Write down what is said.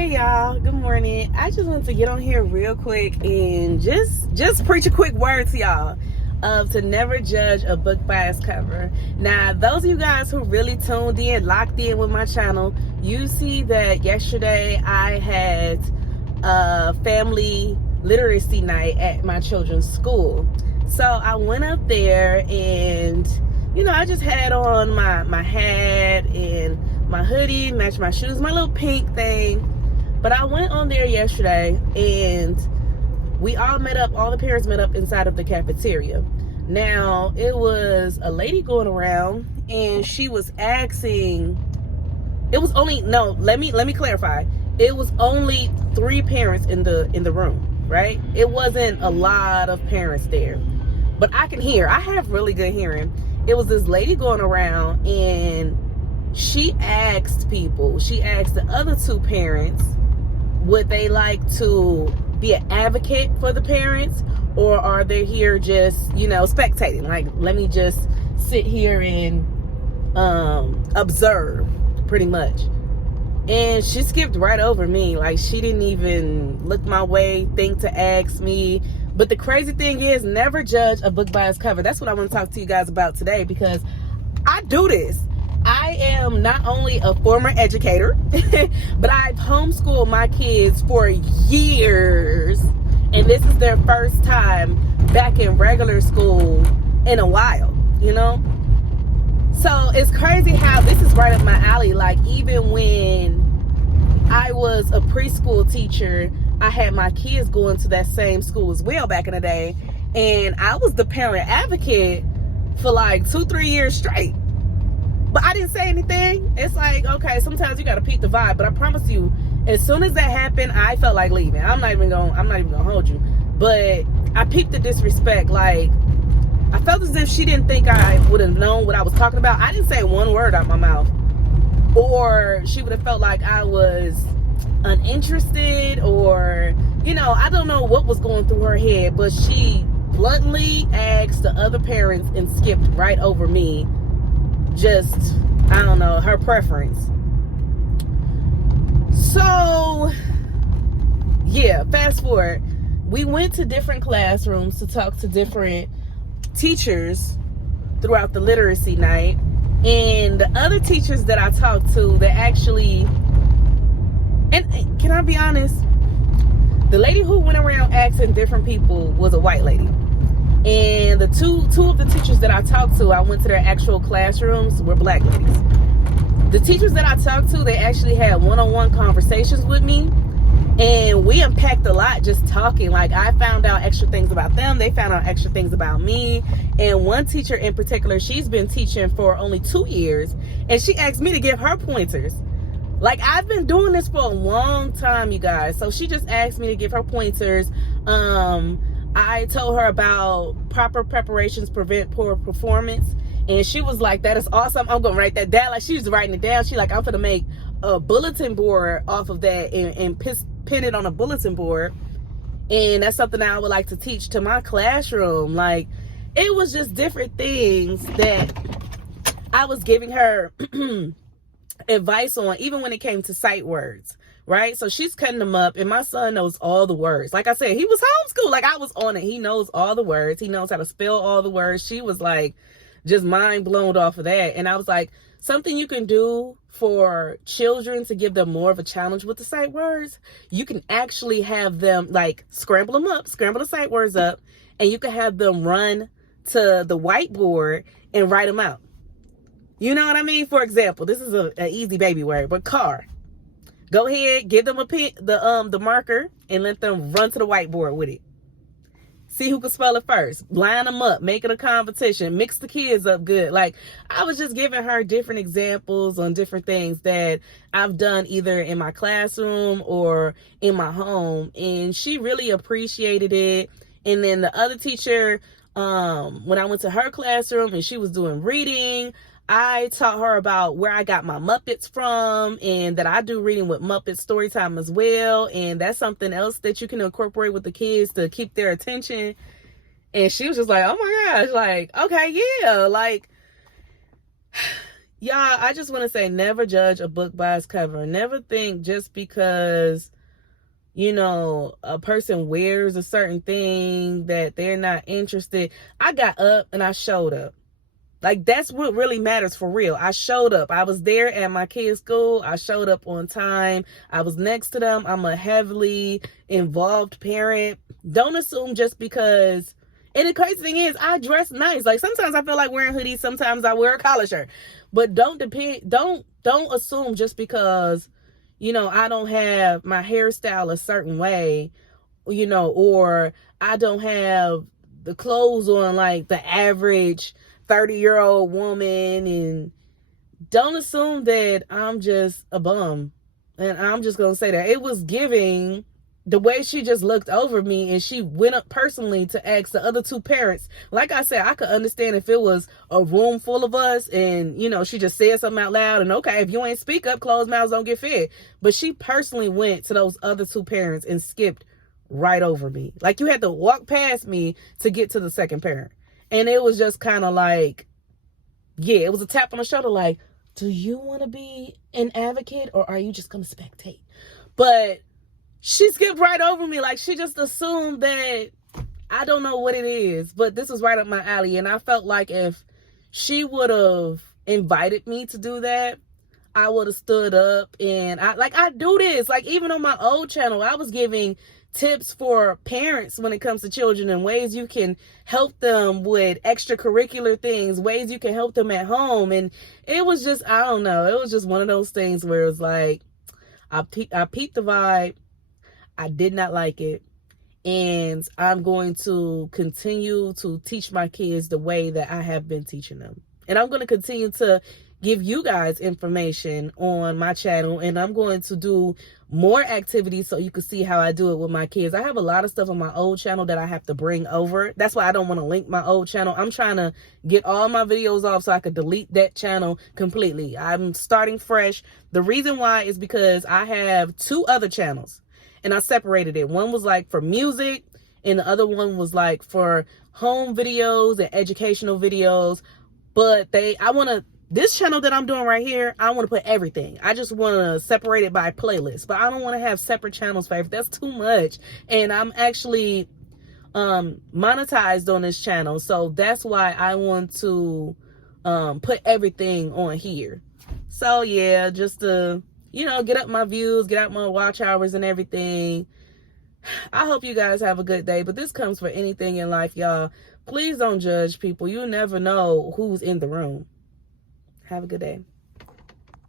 Hey y'all, good morning. I just wanted to get on here real quick and just preach a quick word to y'all of to never judge a book by its cover. Now, those of you guys who really tuned in, locked in with my channel, you see that yesterday I had a family literacy night at my children's school. So I went up there and I just had on my hat and my hoodie, matched my shoes, my little pink thing. But I went on there yesterday and we all the parents met up inside of the cafeteria. Now, it was a lady going around and she was asking, let me clarify. It was only 3 parents in the room, right? It wasn't a lot of parents there. But I can hear, I have really good hearing. It was this lady going around and she asked the other 2 parents, would they like to be an advocate for the parents, or are they here just, spectating? Like, let me just sit here and observe, pretty much. And she skipped right over me. Like, she didn't even look my way, think to ask me. But the crazy thing is, never judge a book by its cover. That's what I want to talk to you guys about today, because I do this. I am not only a former educator, but I've homeschooled my kids for years. And this is their first time back in regular school in a while, So it's crazy how this is right up my alley. Like, even when I was a preschool teacher, I had my kids going to that same school as well back in the day. And I was the parent advocate for like 2-3 years straight. But I didn't say anything. It's like, okay, sometimes you gotta peep the vibe. But I promise you, as soon as that happened, I felt like leaving. I'm not even gonna hold you. But I peeped the disrespect. Like, I felt as if she didn't think I would have known what I was talking about. I didn't say one word out my mouth. Or she would have felt like I was uninterested, or, I don't know what was going through her head. But she bluntly asked the other parents and skipped right over me. Just, I don't know, her preference. So, yeah, fast forward. We went to different classrooms to talk to different teachers throughout the literacy night. And the other teachers that I talked to, they actually, and can I be honest? The lady who went around asking different people was a white lady. And the two of the teachers that I talked to, I went to their actual classrooms, were black ladies. The teachers that I talked to, they actually had one-on-one conversations with me. And we unpacked a lot just talking. Like, I found out extra things about them. They found out extra things about me. And one teacher in particular, she's been teaching for only 2 years. And she asked me to give her pointers. Like, I've been doing this for a long time, you guys. So she just asked me to give her pointers. I told her about proper preparations prevent poor performance. And she was like, that is awesome. I'm going to write that down. Like, she was writing it down. She like, I'm going to make a bulletin board off of that and pin it on a bulletin board. And that's something that I would like to teach to my classroom. Like, it was just different things that I was giving her advice on, even when it came to sight words. Right? So she's cutting them up, and my son knows all the words. Like I said, he was homeschooled. Like, I was on it. He knows all the words. He knows how to spell all the words. She was like just mind blown off of that. And I was like, something you can do for children to give them more of a challenge with the sight words, you can actually have them like scramble the sight words up, and you can have them run to the whiteboard and write them out. You know what I mean? For example, this is an easy baby word, but car. Go ahead, give them a pen, the marker, and let them run to the whiteboard with it. See who can spell it first. Line them up, make it a competition, mix the kids up good. Like, I was just giving her different examples on different things that I've done either in my classroom or in my home, and she really appreciated it. And then the other teacher, when I went to her classroom and she was doing reading, I taught her about where I got my Muppets from, and that I do reading with Muppet Storytime as well. And that's something else that you can incorporate with the kids to keep their attention. And she was just like, oh my gosh, like, okay, yeah, like, Y'all, I just want to say, never judge a book by its cover. Never think just because, you know, a person wears a certain thing that they're not interested. I got up and I showed up. Like, that's what really matters for real. I showed up. I was there at my kids' school. I showed up on time. I was next to them. I'm a heavily involved parent. Don't assume just because. And the crazy thing is, I dress nice. Like, sometimes I feel like wearing hoodies. Sometimes I wear a collar shirt. But don't assume just because, you know, I don't have my hairstyle a certain way, you know, or I don't have the clothes on like the average 30-year-old woman, and don't assume that I'm just a bum. And I'm just gonna say that it was giving, the way she just looked over me and she went up personally to ask the other two parents. Like I said, I could understand if it was a room full of us and, you know, she just said something out loud and, okay, if you ain't speak up, closed mouths don't get fed. But she personally went to those other two parents and skipped right over me. Like, you had to walk past me to get to the second parent. And it was just kind of like, yeah, it was a tap on the shoulder like, do you want to be an advocate or are you just going to spectate? But she skipped right over me. Like, she just assumed that I don't know what it is. But this was right up my alley. And I felt like if she would have invited me to do that, I would have stood up. And I do this. Like, even on my old channel, I was giving tips for parents when it comes to children and ways you can help them with extracurricular things, ways you can help them at home. And it was just, I don't know, it was just one of those things where it was like, I peeped the vibe. I did not like it. And I'm going to continue to teach my kids the way that I have been teaching them. And I'm going to continue to give you guys information on my channel, and I'm going to do more activities so you can see how I do it with my kids. I have a lot of stuff on my old channel that I have to bring over. That's why I don't want to link my old channel. I'm trying to get all my videos off so I could delete that channel completely. I'm starting fresh. The reason why is because I have two other channels and I separated it. One was like for music and the other one was like for home videos and educational videos. But this channel that I'm doing right here, I want to put everything. I just want to separate it by playlist. But I don't want to have separate channels for everything. That's too much. And I'm actually monetized on this channel. So that's why I want to put everything on here. So yeah, just to, you know, get up my views, get out my watch hours and everything. I hope you guys have a good day. But this comes for anything in life, y'all. Please don't judge people. You never know who's in the room. Have a good day.